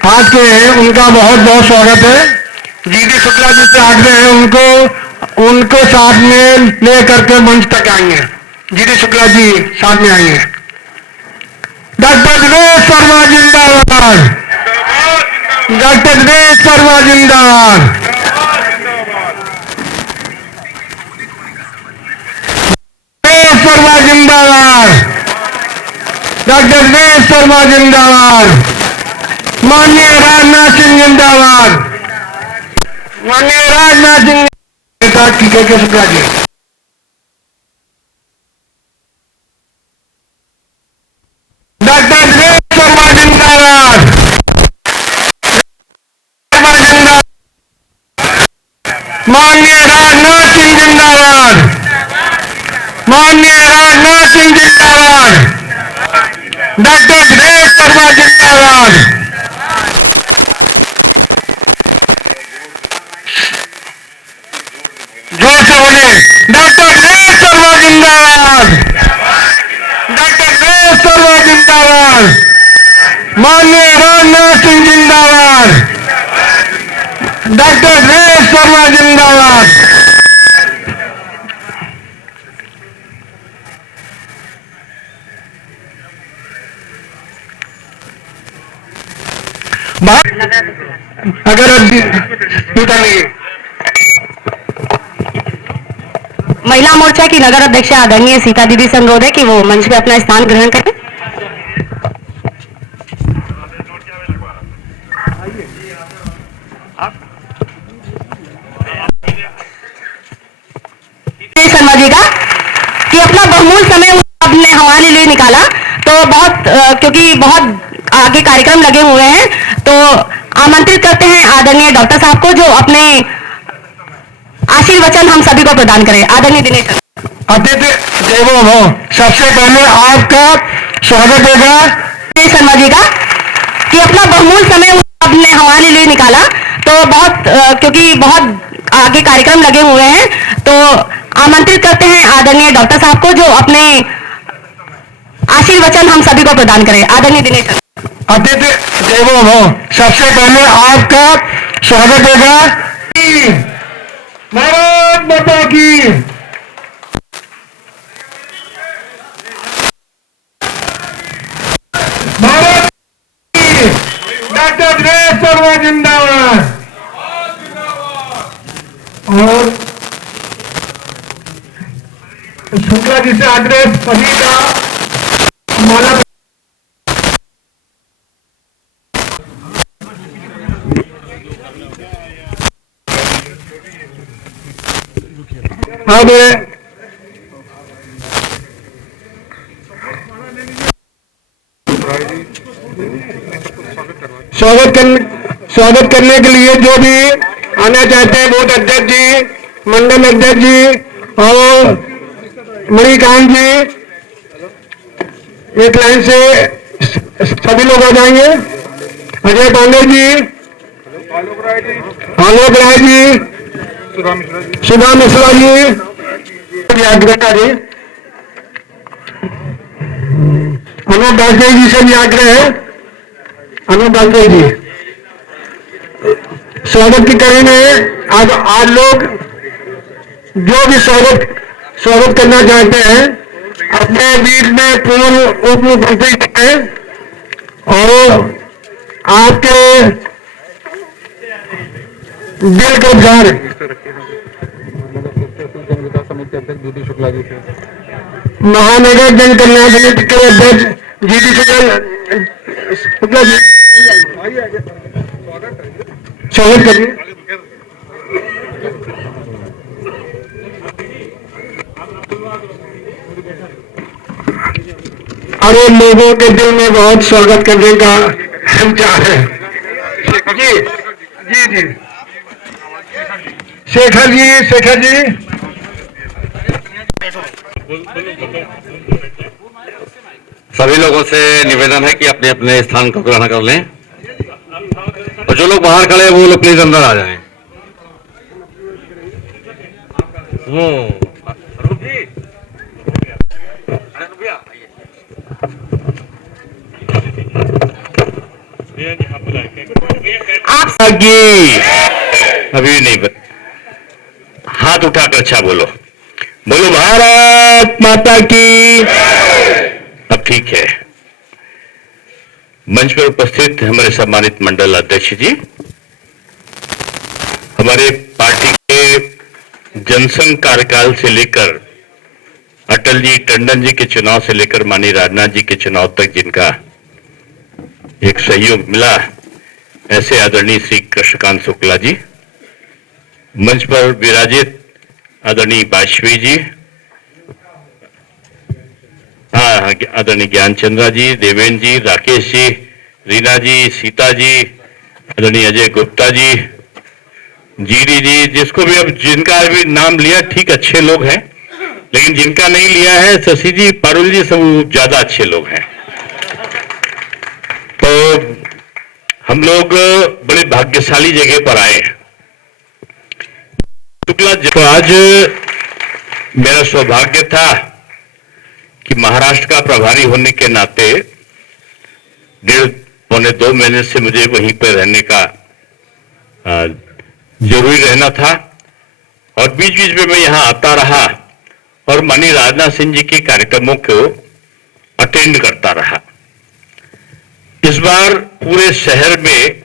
आज के हैं उनका बहुत बहुत स्वागत है। जीडी शुक्ला जी से आग्रह है उनको उनको साथ में लेकर के मंच तक आएंगे। जीडी शुक्ला जी साथ में आएंगे। डॉक्टर दिनेश शर्मा जिंदाबाद। डॉक्टर दिनेश शर्मा जिंदाबाद। शर्मा जिंदाबाद। डॉक्टर दिनेश शर्मा जिंदाबाद। माननीय राजनाथ सिंह जिंदाबाद। माननीय राजनाथ सिंह के शुक्ला जी। डॉक्टर दिनेश शर्मा जिंदाबाद। माननीय राजनाथ सिंह जिंदाबाद। माननीय राजनाथ सिंह जिंदाबाद। डॉक्टर दिनेश शर्मा जिंदाबाद। जोर से बोले डॉक्टर दिनेश शर्मा जिंदाबाद। डॉक्टर दिनेश शर्मा जिंदाबाद। माननीय राजनाथ सिंह जिंदाबाद। डॉक्टर दिनेश शर्मा जिंदाबाद। अगर महिला मोर्चा की नगर अध्यक्ष आदरणीय सीता दीदी से अनुरोध है कि वो मंच पे अपना स्थान ग्रहण करें। शर्मा जी का कि अपना बहुमूल्य समय आपने हमारे लिए निकाला, तो क्योंकि बहुत आगे कार्यक्रम लगे हुए हैं, तो आमंत्रित करते हैं आदरणीय डॉक्टर साहब को, जो अपने आशीर्वचन हम सभी को प्रदान करें। आदरणीय दिनेश अतिथि देवो भव। सबसे पहले आपका स्वागत होगा दिनेश शर्मा जी का कि अपना बहुमूल्य समय आपने हमारे लिए निकाला, तो क्योंकि बहुत आगे कार्यक्रम लगे हुए हैं, तो आमंत्रित करते हैं आदरणीय डॉक्टर साहब को, जो अपने आशीर्वचन हम सभी को प्रदान करें। आदरणीय दिनेश अतिथि देवो भव। सबसे पहले आपका स्वागत होगा। भारत माता की। भारत की। डॉक्टर दिनेश शर्मा जिंदाबाद। और शुक्ला जी से आग्रह सभी का माला अब स्वागत करने के लिए जो भी आना चाहते हैं, बूथ अध्यक्ष जी, मंडल अध्यक्ष जी और मणिकांत जी, एक लाइन से सभी लोग आ जाएंगे। अजय पांडे जी, आलोक राय जी, सुधा मिश्रा जी, आग्रह जी, अनूप दासदेव जी से भी आग्रह है। अनूप दासदेव जी स्वागत की करेंगे। आज लोग जो भी स्वागत करना चाहते हैं अपने बीच में पूर्ण उप मुख्यमंत्री हैं और आपके दिल के उद्गार जीडी शुक्ला जी से, महानगर जन कल्याण समिति के अध्यक्ष जीडी शुक्ला जी स्वागत करिए। और लोगों के दिल में बहुत स्वागत करने का हम चाह रहे हैं। जी जी जी शेखर जी सभी लोगों से निवेदन है कि अपने अपने स्थान को ग्रहण कर लें और जो लोग बाहर खड़े हैं वो लोग प्लीज अंदर आ जाएं। वो आप की अभी नहीं हाथ उठाकर अच्छा बोलो, बोलो भारत माता की। अब ठीक है। मंच पर उपस्थित हमारे सम्मानित मंडल अध्यक्ष जी, हमारे पार्टी के जनसंघ कार्यकाल से लेकर अटल जी टंडन जी के चुनाव से लेकर माननीय राजनाथ जी के चुनाव तक जिनका एक सहयोग मिला, ऐसे आदरणीय श्री कृष्णकांत शुक्ला जी, मंच पर विराजित आदरणीय वाजपेयी जी, आदरणीय ज्ञानचंद्रा जी, देवेंद्र जी, राकेश जी, रीना जी, सीता जी, आदरणीय अजय गुप्ता जी, जीडी जी, जिसको भी अब जिनका भी नाम लिया ठीक अच्छे लोग हैं, लेकिन जिनका नहीं लिया है शशि जी, पारुल जी, सब ज्यादा अच्छे लोग हैं। तो हम लोग बड़े भाग्यशाली जगह पर आए हैं। शुक्ला जी, तो आज मेरा सौभाग्य था कि महाराष्ट्र का प्रभारी होने के नाते 1.5-2 महीने से मुझे वहीं पर रहने का जरूरी रहना था, और बीच बीच में मैं यहां आता रहा और माननीय राजनाथ सिंह जी के कार्यक्रमों को अटेंड करता रहा। इस बार पूरे शहर में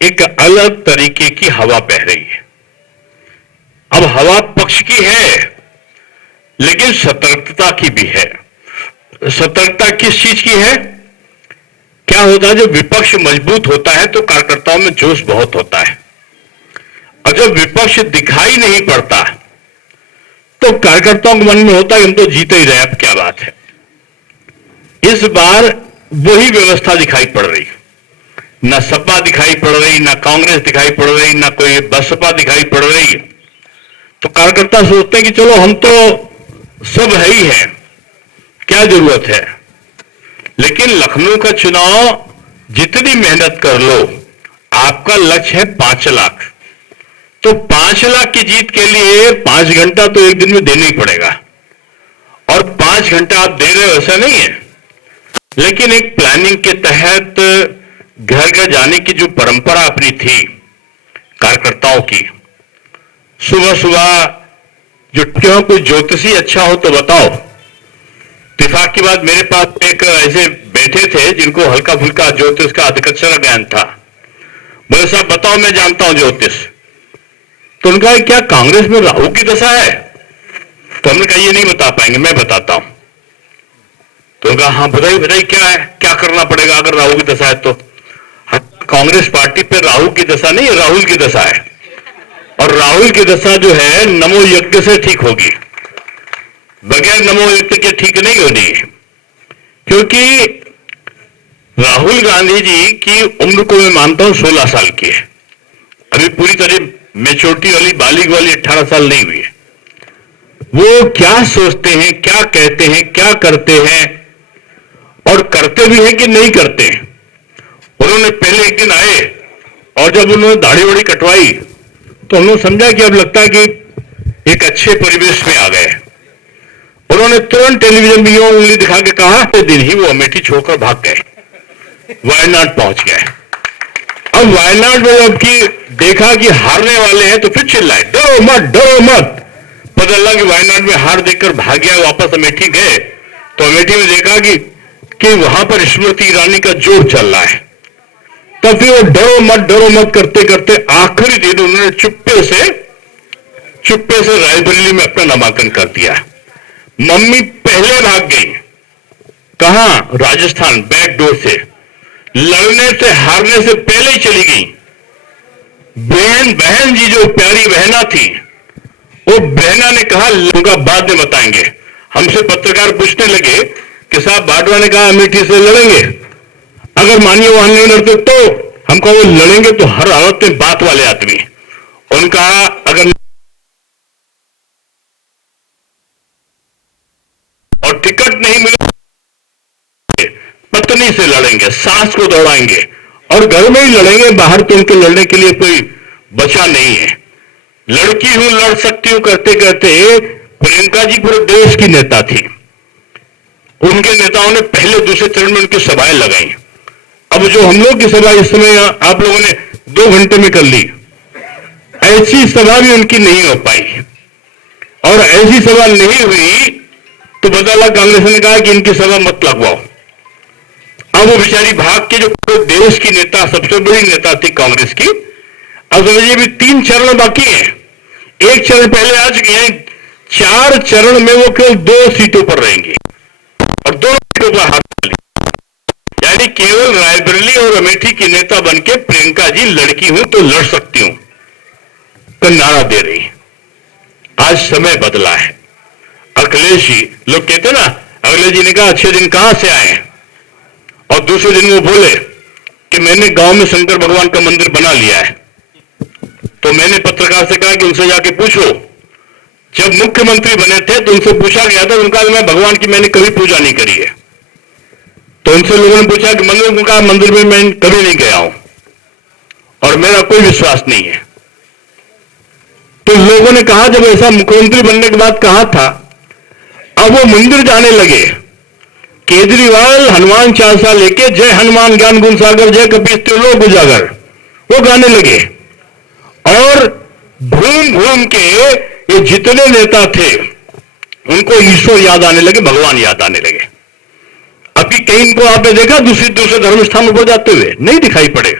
एक अलग तरीके की हवा बह रही है। अब हवा पक्ष की है, लेकिन सतर्कता की भी है। सतर्कता किस चीज की है? क्या होता है, जब विपक्ष मजबूत होता है तो कार्यकर्ताओं में जोश बहुत होता है, और जब विपक्ष दिखाई नहीं पड़ता तो कार्यकर्ताओं के मन में होता है हम तो जीते ही रहे, अब क्या बात है। इस बार वही व्यवस्था दिखाई पड़ रही, ना सपा दिखाई पड़ रही, ना कांग्रेस दिखाई पड़ रही, ना कोई बसपा दिखाई पड़ रही। तो कार्यकर्ता सोचते हैं कि चलो हम तो सब है ही है, क्या जरूरत है। लेकिन लखनऊ का चुनाव जितनी मेहनत कर लो, आपका लक्ष्य है 5 लाख, तो 5 लाख की जीत के लिए 5 घंटा तो एक दिन में देना ही पड़ेगा। और 5 घंटा आप दे रहे हो ऐसा नहीं है, लेकिन एक प्लानिंग के तहत घर घर जाने की जो परंपरा अपनी थी कार्यकर्ताओं की, सुबह सुबह जो क्यों कोई ज्योतिषी अच्छा हो तो बताओ। इत्तेफाक की बात, मेरे पास एक ऐसे बैठे थे जिनको हल्का फुल्का ज्योतिष का अधिकचरा ज्ञान था। बोले साहब बताओ, मैं जानता हूं ज्योतिष। तो उनका है, क्या कांग्रेस में राहु की दशा है? तो हमने कहा ये नहीं बता पाएंगे, मैं बताता हूं। तो उनका हाँ बताइए बताइए क्या है, क्या करना पड़ेगा अगर राहु की दशा है तो। कांग्रेस पार्टी पे राहु की दशा नहीं है, राहुल की दशा है, और राहुल की दशा जो है नमो यज्ञ से ठीक होगी, बगैर नमो यज्ञ के ठीक नहीं होनी है। क्योंकि राहुल गांधी जी की उम्र को मैं मानता हूं 16 साल की है, अभी पूरी तरह मेच्योरिटी वाली बालिग वाली 18 साल नहीं हुई है। वो क्या सोचते हैं, क्या कहते हैं, क्या करते हैं, और करते भी हैं कि नहीं करते हैं। उन्होंने पहले एक दिन आए और जब उन्होंने दाढ़ी वाड़ी कटवाई तो हमने समझा कि अब लगता है कि एक अच्छे परिवेश में आ गए। उन्होंने तुरंत टेलीविजन में यूं उंगली दिखा के कहा, तो दिन ही वो अमेठी छोड़कर भाग गए, वायनाड पहुंच गए। अब वायनाड में जबकि देखा कि हारने वाले हैं तो फिर चिल्लाए, डरो मत डरो मत। पता लगा कि वायनाड में हार देखकर भाग गया, वापस अमेठी गए तो अमेठी में देखा कि वहां पर स्मृति ईरानी का जोर चल रहा है। तब फिर वो डरो मत करते करते आखिरी दिन उन्होंने चुप्पे से रायबरेली में अपना नामांकन कर दिया। मम्मी पहले भाग गई, कहां? राजस्थान, बैक डोर से। लड़ने से हारने से पहले ही चली गई। बहन जी जो प्यारी बहना थी, वो बहना ने कहा लूंगा बाद में बताएंगे। हमसे पत्रकार पूछने लगे कि साहब बाडवा ने कहा अमेठी से लड़ेंगे, अगर मानिए वहां नहीं लड़ते तो हम कहा वो लड़ेंगे तो हर हालत में बात वाले आदमी। उनका अगर और टिकट नहीं मिले पत्नी से लड़ेंगे, सास को दौड़ाएंगे, और घर में ही लड़ेंगे, बाहर तो उनके लड़ने के लिए कोई बचा नहीं है। लड़की हूं लड़ सकती हूं करते करते प्रियंका जी पूरे देश की नेता थी। उनके नेताओं ने पहले दूसरे चरण में उनकी सभाएं लगाई। अब जो हम लोग की सभा इस समय आप लोगों ने 2 घंटे में कर ली, ऐसी सभा भी उनकी नहीं हो पाई। और ऐसी सभा नहीं हुई तो बदला कांग्रेस ने कहा कि इनकी सभा मत लगवाओ। अब वो बेचारी भाग के जो पूरे देश की नेता, सबसे बड़ी नेता थी कांग्रेस की, अब समझिए भी 3 चरण बाकी हैं। 1 चरण पहले आ चुके हैं, 4 चरण में वो केवल 2 सीटों पर रहेंगे और 2 सीटों पर हाथ डाली, यानी केवल रायबरेली और अमेठी की नेता बनके प्रियंका जी लड़की हूं तो लड़ सकती हूं का नारा दे रही। आज समय बदला है। अखिलेश जी, लोग कहते ना, अखिलेश जी ने कहा अच्छे दिन कहां से आए, और दूसरे दिन वो बोले कि मैंने गांव में शंकर भगवान का मंदिर बना लिया है। तो मैंने पत्रकार से कहा कि उनसे जाके पूछो, जब मुख्यमंत्री बने थे तो उनसे पूछा गया था, उनका मैं भगवान की मैंने कभी पूजा नहीं करी है। तो उनसे लोगों ने पूछा कि मंदिर, उनका मंदिर में मैं कभी नहीं गया हूं और मेरा कोई विश्वास नहीं है। तो लोगों ने कहा जब ऐसा मुख्यमंत्री बनने के बाद कहा था, अब वो मंदिर जाने लगे। केजरीवाल हनुमान चालीसा लेके जय हनुमान ज्ञान गुण सागर जय कपीस त्रिलोक उजागर वो गाने लगे, और घूम घूम के ये जितने नेता थे उनको ईश्वर याद आने लगे, भगवान याद आने लगे। अभी कहीं को आपने देखा दूसरे धर्म स्थानों पर जाते हुए नहीं दिखाई पड़े।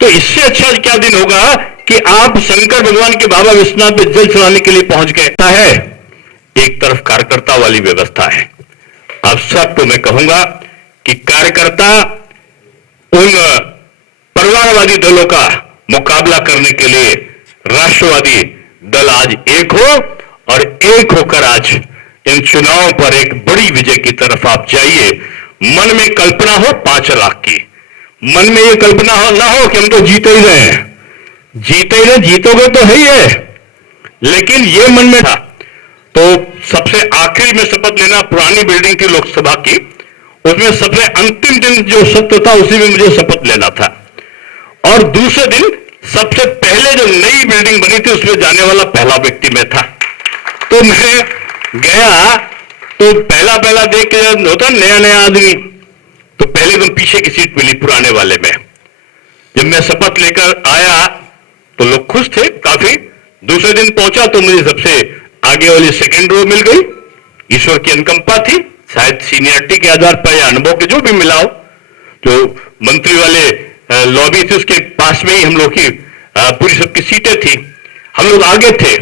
तो इससे अच्छा क्या दिन होगा कि आप शंकर भगवान के बाबा विश्वनाथ पे जल चढ़ाने के लिए पहुंच गए है। एक तरफ कार्यकर्ता वाली व्यवस्था है। अब सबको मैं कहूंगा कि कार्यकर्ता उन परिवारवादी दलों का मुकाबला करने के लिए राष्ट्रवादी दल आज एक हो, और एक होकर आज इन चुनावों पर एक बड़ी विजय की तरफ आप जाइए। मन में कल्पना हो 5 लाख की, मन में ये कल्पना हो ना हो कि हम तो जीते ही रहे हैं, जीते ही रहे, जीतोगे तो है ही है, लेकिन ये मन में था। तो सबसे आखिरी में शपथ लेना पुरानी बिल्डिंग थी लोकसभा की, उसमें सबसे अंतिम दिन जो सत्र था उसी में मुझे शपथ लेना था, और दूसरे दिन सबसे पहले जो नई बिल्डिंग बनी थी उसमें जाने वाला पहला व्यक्ति मैं था। तो मैं गया तो पहला देख के होता नया आदमी, तो पहले दिन पीछे की सीट मिली पुराने वाले में। जब मैं शपथ लेकर आया तो लोग खुश थे काफी। दूसरे दिन पहुंचा तो मुझे सबसे आगे वाली सेकंड रो मिल गई। ईश्वर की अनुकंपा थी, शायद सीनियरिटी के आधार पर या अनुभव के जो भी मिला हो। जो मंत्री वाले लॉबी थी उसके पास में ही हम लोग की पूरी सबकी सीटें थी, हम लोग आगे थे,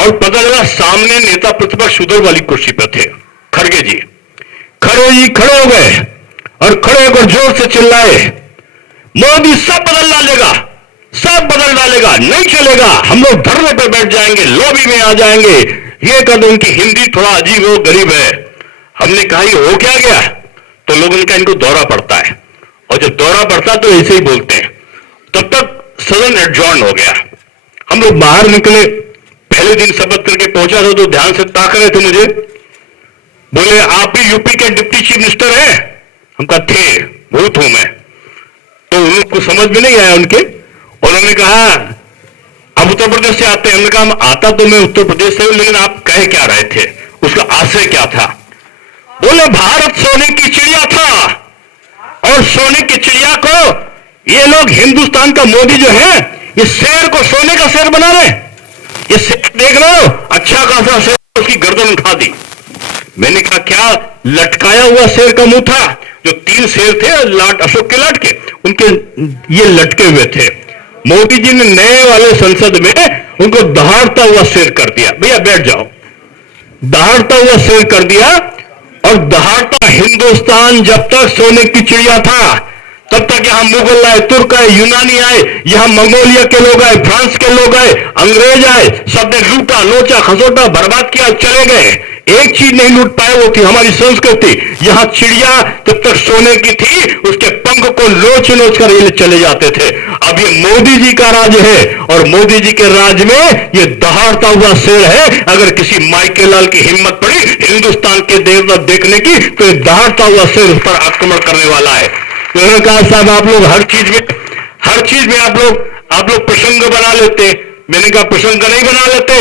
और पता चला सामने नेता प्रतिपक्ष उधर वाली कुर्सी पर थे, खड़गे जी। खड़े हो गए और खड़े होकर जोर से चिल्लाए, मोदी सब बदल डालेगा, नहीं चलेगा, हम लोग धरने पर बैठ जाएंगे, लॉबी में आ जाएंगे। ये कर, उनकी हिंदी थोड़ा अजीब हो, गरीब है। हमने कहा ये हो क्या गया, तो लोगों का इनको दौरा पड़ता है, और जब दौरा पड़ता तो ऐसे ही बोलते हैं। तब तक सदन एडजॉर्न हो गया। हम लोग बाहर निकले, पहले दिन शपथ करके पहुंचा था तो ध्यान से ताक रहे थे मुझे, बोले आप भी यूपी के डिप्टी चीफ मिनिस्टर हैं? हम कहा थे, बहुत हूं मैं। तो उनको समझ में नहीं आया उनके, उन्होंने कहा आप उत्तर प्रदेश से आते हैं? हमने कहा आता तो मैं उत्तर प्रदेश से हूं, लेकिन आप कह क्या रहे थे, उसका आशय क्या था? बोले भारत सोने की चिड़िया था, और सोने की चिड़िया को ये लोग हिंदुस्तान का मोदी जो है ये शेर को सोने का शेर बना रहे। ये शेर देख रहे हो, अच्छा खासा शेर, उसकी गर्दन उठा दी। मैंने कहा क्या लटकाया हुआ शेर का मुंह था? जो 3 शेर थे लाट, अशोक के लाट के, उनके ये लटके हुए थे। मोदी जी ने नए वाले संसद में उनको दहाड़ता हुआ शेर कर दिया। भैया बैठ जाओ, दहाड़ता हुआ शेर कर दिया। और दहाड़ता हिंदुस्तान जब तक सोने की चिड़िया था, तब तक यहां मुगल आए, तुर्क आए, यूनानी आए, यहां मंगोलिया के लोग आए, फ्रांस के लोग आए, अंग्रेज आए, सबने लूटा, नोचा, खसोटा, बर्बाद किया, चले गए। एक चीज नहीं लूट पाए, वो थी हमारी संस्कृति। यहां चिड़िया जब तक सोने की थी, उसके पंख को नोच कर ये चले जाते थे। अब ये मोदी जी का राज है, और मोदी जी के राज में ये दहाड़ता हुआ शेर है। अगर किसी माइके लाल की हिम्मत पड़ी हिंदुस्तान के देवता देखने की, तो ये दहाड़ता हुआ शेर उस पर आक्रमण करने वाला है। उन्होंने कहा साहब आप लोग हर चीज में आप लोग प्रसंग बना लेते। मैंने कहा प्रसंग नहीं बना लेते,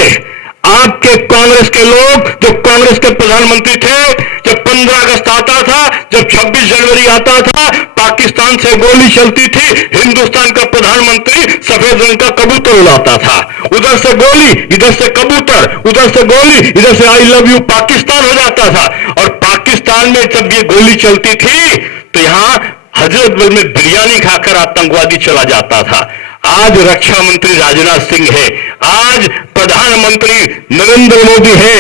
आपके कांग्रेस के लोग, जो कांग्रेस के प्रधानमंत्री थे, जब 15 अगस्त आता था, जब 26 जनवरी आता था, पाकिस्तान से गोली चलती थी, हिंदुस्तान का प्रधानमंत्री सफेद रंग का कबूतर उड़ाता था। उधर से गोली, इधर से कबूतर, उधर से गोली, इधर से आई लव यू पाकिस्तान हो जाता था। और पाकिस्तान में जब ये गोली चलती थी तो यहां हजरतगंज में बिरयानी खाकर आतंकवादी चला जाता था। आज रक्षा मंत्री राजनाथ सिंह है, आज प्रधानमंत्री नरेंद्र मोदी है।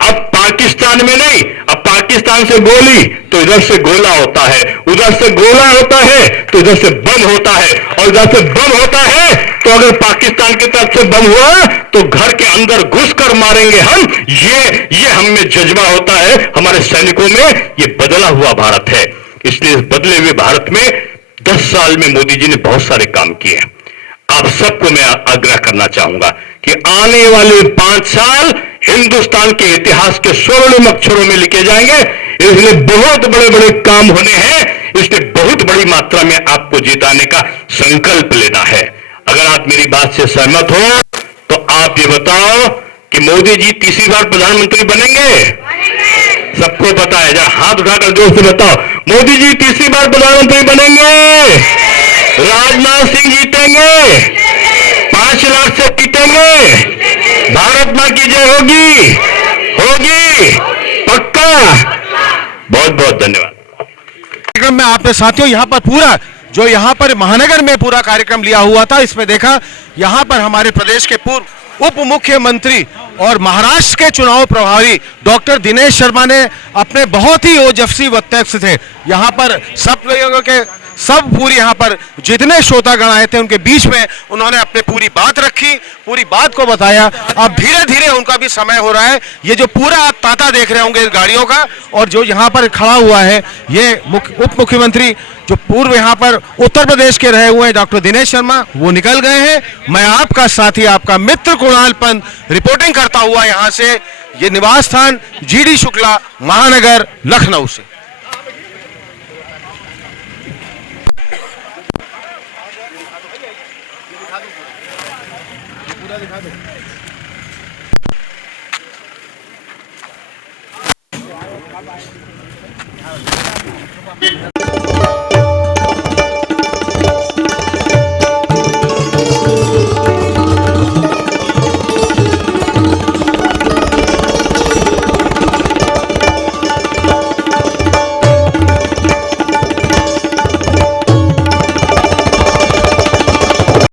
अब पाकिस्तान में नहीं, अब पाकिस्तान से गोली तो इधर से गोला होता है, उधर से गोला होता है तो इधर से बम होता है, और इधर से बम होता है तो अगर पाकिस्तान की तरफ से बम हुआ तो घर के अंदर घुसकर मारेंगे हम। ये हम में जज्बा होता है, हमारे सैनिकों में ये बदला हुआ भारत है। इसलिए इस बदले हुए भारत में 10 साल में मोदी जी ने बहुत सारे काम किए। आप सबको मैं आग्रह करना चाहूंगा कि आने वाले 5 साल हिंदुस्तान के इतिहास के स्वर्णिम अक्षरों में लिखे जाएंगे। इसलिए बहुत बड़े बड़े काम होने हैं, इसलिए बहुत बड़ी मात्रा में आपको जिताने का संकल्प लेना है। अगर आप मेरी बात से सहमत हो तो आप ये बताओ कि मोदी जी तीसरी बार प्रधानमंत्री बनेंगे? सबको पता है, जरा हाथ उठाकर जोर से बताओ, मोदी जी तीसरी बार प्रधानमंत्री बनेंगे? राजनाथ सिंह जीतेंगे? 5 लाख से जीतेंगे? भारत मां की जय होगी? होगी पक्का? बहुत बहुत धन्यवाद। कार्यक्रम में आपने साथियों यहाँ पर पूरा जो यहाँ पर महानगर में पूरा कार्यक्रम लिया हुआ था, इसमें देखा यहाँ पर हमारे प्रदेश के पूर्व उप मुख्यमंत्री और महाराष्ट्र के चुनाव प्रभारी डॉक्टर दिनेश शर्मा ने अपने बहुत ही ओजस्वी वक्तव्य थे यहाँ पर सब लोगों के सब पूरी यहाँ पर जितने श्रोतागण आए थे उनके बीच में उन्होंने अपने पूरी बात रखी, पूरी बात को बताया। अब धीरे धीरे उनका भी समय हो रहा है। ये जो पूरा आप तांता देख रहे होंगे गाड़ियों का, और जो यहाँ पर खड़ा हुआ है ये उप मुख्यमंत्री जो पूर्व यहाँ पर उत्तर प्रदेश के रहे हुए हैं डॉक्टर दिनेश शर्मा, वो निकल गए हैं। मैं आपका साथी, आपका मित्र कुणाल पंत रिपोर्टिंग करता हुआ यहाँ से, ये निवास स्थान GD शुक्ला, महानगर, लखनऊ से।